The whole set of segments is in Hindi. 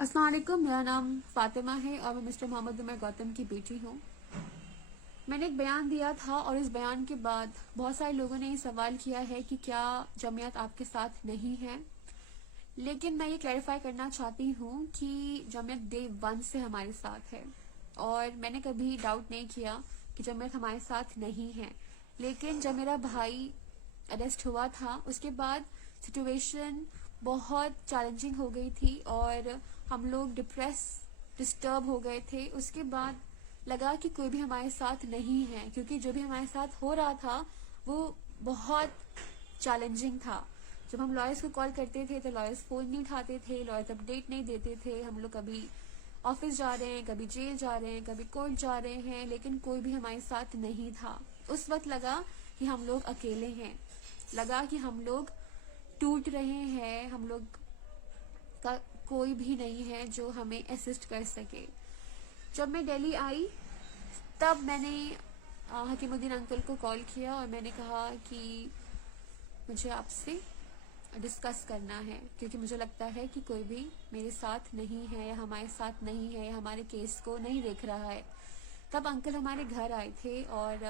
अस्सलाम वालेकुम। मेरा नाम फातिमा है और मैं मिस्टर मोहम्मद उमर गौतम की बेटी हूँ। मैंने एक बयान दिया था और इस बयान के बाद बहुत सारे लोगों ने ये सवाल किया है कि क्या जमीयत आपके साथ नहीं है। लेकिन मैं ये क्लैरिफाई करना चाहती हूँ कि जमीयत डे 1 से हमारे साथ है और मैंने कभी डाउट नहीं किया कि जमीयत हमारे साथ नहीं है। लेकिन जब मेरा भाई अरेस्ट हुआ था उसके बाद सिचुएशन बहुत चैलेंजिंग हो गई थी और हम लोग डिस्टर्ब हो गए थे। उसके बाद लगा कि कोई भी हमारे साथ नहीं है, क्योंकि जो भी हमारे साथ हो रहा था वो बहुत चैलेंजिंग था। जब हम लॉयर्स को कॉल करते थे तो लॉयर्स फोन नहीं उठाते थे, लॉयर्स अपडेट नहीं देते थे। हम लोग कभी ऑफिस जा रहे हैं, कभी जेल जा रहे हैं, कभी कोर्ट जा रहे हैं, लेकिन कोई भी हमारे साथ नहीं था। उस वक्त लगा कि हम लोग अकेले हैं, लगा कि हम लोग टूट रहे हैं, हम लोग का कोई भी नहीं है जो हमें असिस्ट कर सके। जब मैं दिल्ली आई तब मैंने हकीमुद्दीन अंकल को कॉल किया और मैंने कहा कि मुझे आपसे डिस्कस करना है, क्योंकि मुझे लगता है कि कोई भी मेरे साथ नहीं है या हमारे साथ नहीं है या हमारे केस को नहीं देख रहा है। तब अंकल हमारे घर आए थे और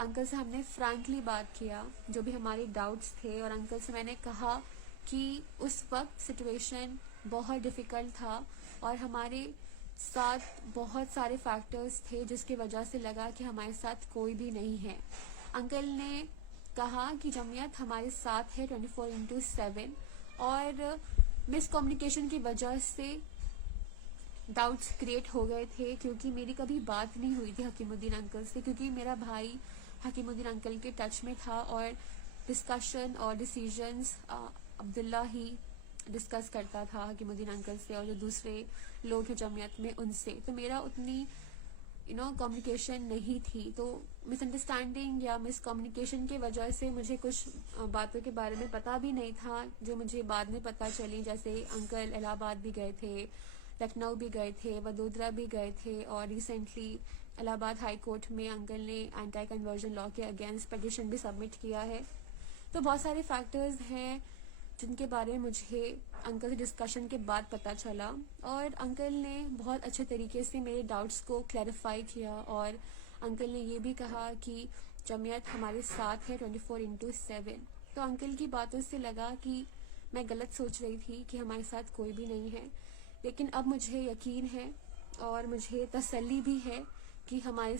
अंकल से हमने फ्रैंकली बात किया जो भी हमारे डाउट्स थे, और अंकल से मैंने कहा कि उस वक्त सिचुएशन बहुत डिफ़िकल्ट था और हमारे साथ बहुत सारे फैक्टर्स थे जिसकी वजह से लगा कि हमारे साथ कोई भी नहीं है। अंकल ने कहा कि जमीयत हमारे साथ है 24/7 और मिसकम्युनिकेशन की वजह से डाउट्स क्रिएट हो गए थे, क्योंकि मेरी कभी बात नहीं हुई थी हकीमुद्दीन अंकल से, क्योंकि मेरा भाई हकीमुद्दीन अंकल के टच में था और डिस्कशन और डिसीजंस अब्दुल्ला ही डिस्कस करता था हकीमुद्दीन अंकल से और जो दूसरे लोग हैं जमीयत में उनसे। तो मेरा उतनी कम्युनिकेशन नहीं थी, तो मिसअंडरस्टैंडिंग या मिसकम्युनिकेशन की वजह से मुझे कुछ बातों के बारे में पता भी नहीं था जो मुझे बाद में पता चली। जैसे अंकल इलाहाबाद भी गए थे, लखनऊ भी गए थे, वडोदरा भी गए थे और रिसेंटली इलाहाबाद हाई कोर्ट में अंकल ने एंटी कन्वर्जन लॉ के अगेंस्ट पिटिशन भी सबमिट किया है। तो बहुत सारे फैक्टर्स हैं जिनके बारे में मुझे अंकल से डिस्कशन के बाद पता चला और अंकल ने बहुत अच्छे तरीके से मेरे डाउट्स को क्लैरिफाई किया और अंकल ने ये भी कहा कि जमीयत हमारे साथ है 24/7। तो अंकल की बातों से लगा कि मैं गलत सोच रही थी कि हमारे साथ कोई भी नहीं है, लेकिन अब मुझे यकीन है और मुझे तसल्ली भी है कि हमारे